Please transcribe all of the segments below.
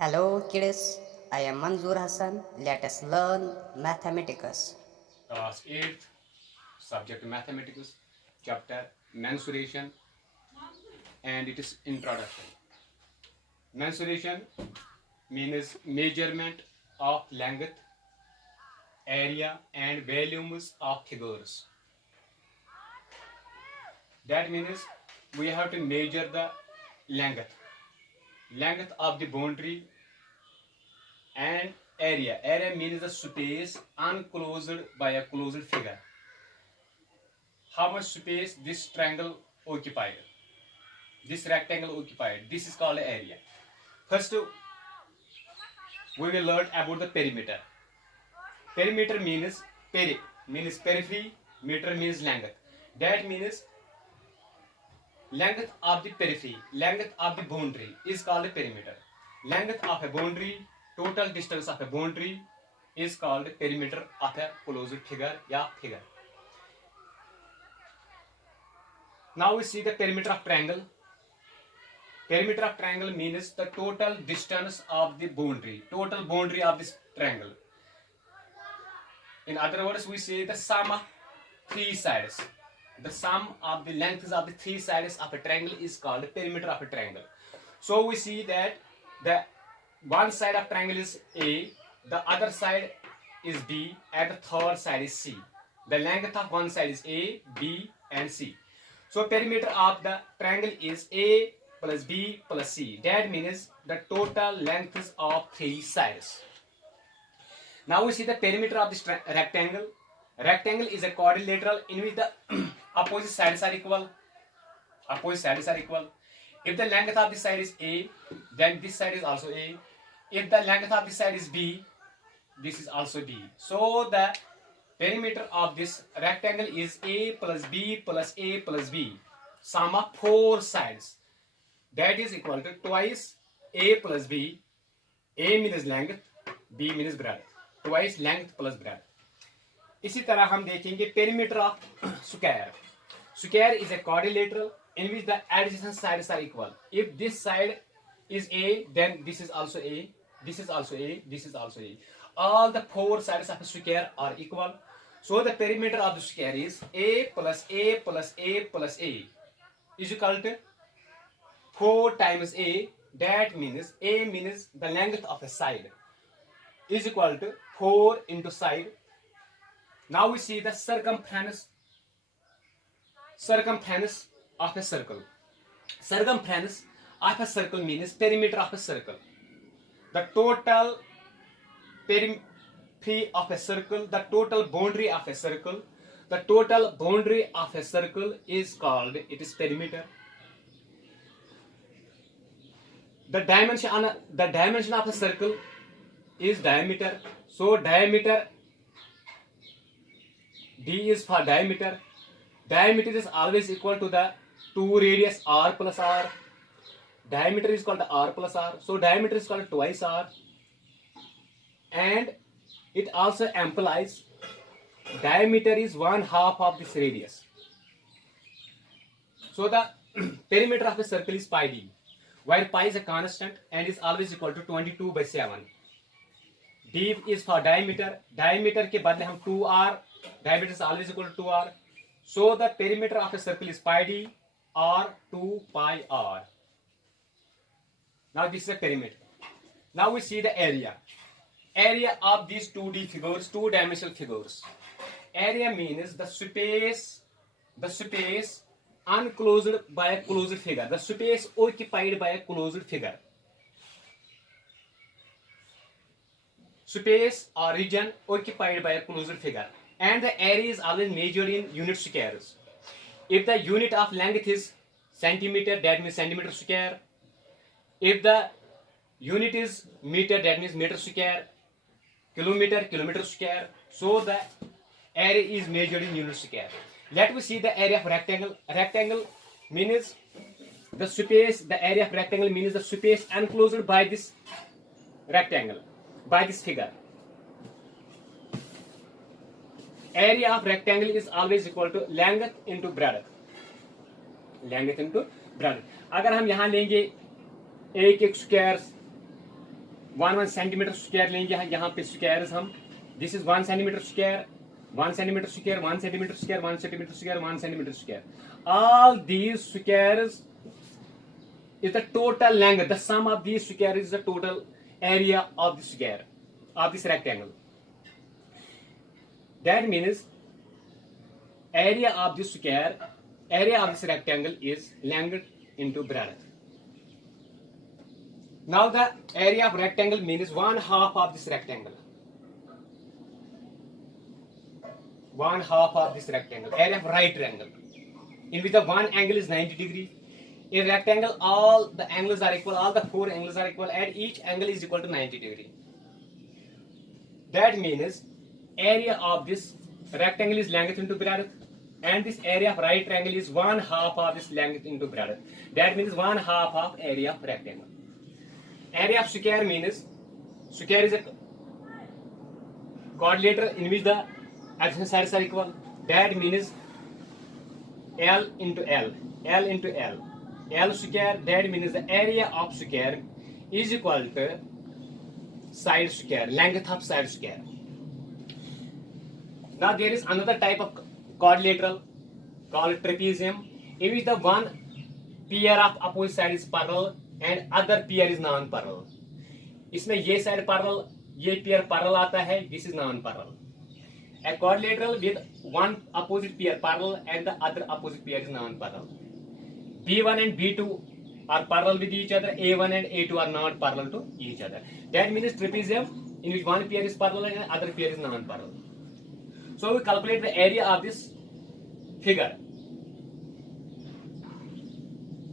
Hello kids, I am Manzoor Hassan. Let us learn mathematics. Class 8th, subject mathematics, chapter mensuration, and it is introduction. Mensuration means measurement of length, area, and volumes of figures. That means we have to measure the length of the boundary and area. Area means the space unclosed by a closed figure. How much space this triangle occupied? This rectangle occupied. This is called area. First, we will learn about the perimeter. Perimeter means periphery, meter means length. That means length of the periphery, length of the boundary is called a perimeter. Length of a boundary, total distance of a boundary is called perimeter of a closed figure या figure. Now we see the perimeter of triangle. Perimeter of triangle means the total distance of the boundary, total boundary of this triangle. In other words, we say the sum of three sides. The sum of the lengths of the three sides of a triangle is called the perimeter of a triangle. So we see that the one side of triangle is A, the other side is B, and the third side is C. The length of one side is A, B, and C. So perimeter of the triangle is A plus B plus C. That means the total lengths of three sides. Now we see the perimeter of this rectangle. Rectangle is a quadrilateral in which the opposite sides are equal. If the length of this side is A, then this side is also A. If the length of this side is B, this is also B. So the perimeter of this rectangle is A plus B plus A plus B. Sum of four sides. That is equal to twice A plus B. A means length, B means breadth. Twice length plus breadth. इसी तरह हम देखेंगे perimeter of square. Square is a quadrilateral in which the adjacent sides are equal. If this side is A, then this is also A, this is also A, this is also A. All the four sides of a square are equal. So the perimeter of the square is A plus A plus A plus A is equal to 4 times A. That means A means the length of a side is equal to 4 into side. Now we see the circumference of a circle. Circumference of a circle means perimeter of a circle. The total perimetry of a circle, the total boundary of a circle, the total boundary of a circle is called, it is perimeter. The dimension of a circle is diameter. So diameter, D is for diameter. Diameter is always equal to the 2 radius R plus R. Diameter is called R plus R. So diameter is called twice R. And it also implies diameter is 1/2 of this radius. So the perimeter of a circle is pi d, where pi is a constant and is always equal to 22/7. D is for diameter. Diameter के बदले हम 2R. Diameter is always equal to 2R. So the perimeter of a circle is pi d or 2 pi r. Now this is a perimeter. Now we see the area. Area of these 2D figures, two-dimensional figures. Area means the space unclosed by a closed figure. The space occupied by a closed figure. Space or region occupied by a closed figure. And the area is always measured in unit squares. If the unit of length is centimeter, that means centimeter square. If the unit is meter, that means meter square. Kilometer, kilometer square. So the area is measured in unit square. Let me see the area of rectangle. Rectangle means the space, the area of rectangle means the space enclosed by this rectangle, by this figure. Area of rectangle is always equal to length into breadth. Length into breadth. अगर हम यहाँ लेंगे एक square 1 centimetre square लेंगे यहाँ पे squares हम. This is 1 centimetre square, 1 centimetre square, 1 centimetre square, 1 centimetre square, 1 centimetre square. All these squares is the total length. The sum of these squares is the total area of the square, of this rectangle. That means area of this square, area of this rectangle is length into breadth. Now the area of rectangle means 1/2 of this rectangle. 1/2 of this rectangle, area of right triangle, in which the one angle is 90 degree. In rectangle, all the angles are equal, all the 4 angles are equal, and each angle is equal to 90 degree. That means area of this rectangle is length into breadth, and this area of right triangle is 1/2 of this length into breadth. That means 1/2 of area of rectangle. Area of square means square is a quadrilateral in which the adjacent sides are equal. That means L into L, L into L, L square. That means the area of square is equal to side square, length of side square. Now there is another type of quadrilateral called trapezium, in which the one pair of opposite side is parallel and other pair is non-parallel. इसमें ये side parallel, ये pair parallel आता है, this is non-parallel. A quadrilateral with one opposite pair parallel and the other opposite pair is non-parallel. B1 and B2 are parallel with each other, A1 and A2 are not parallel to each other. That means trapezium in which one pair is parallel and other pair is non-parallel. So we calculate the area of this figure.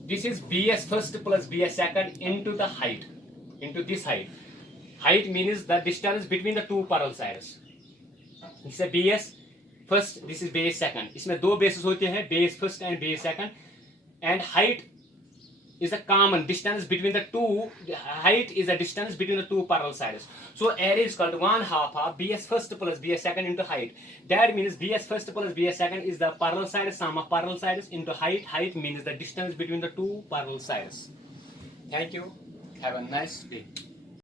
This is BS first plus BS second into the height, into this height. Height means the distance between the two parallel sides. This is BS first, this is base second. इसमें दो bases होते हैं, base first and base second. And height is a common distance between the two. The height is a distance between the two parallel sides. So area is called 1/2 of BS first plus BS second into height. That means BS first plus BS second is the parallel sides, sum of parallel sides into height. Height means the distance between the two parallel sides. Thank you. Have a nice day.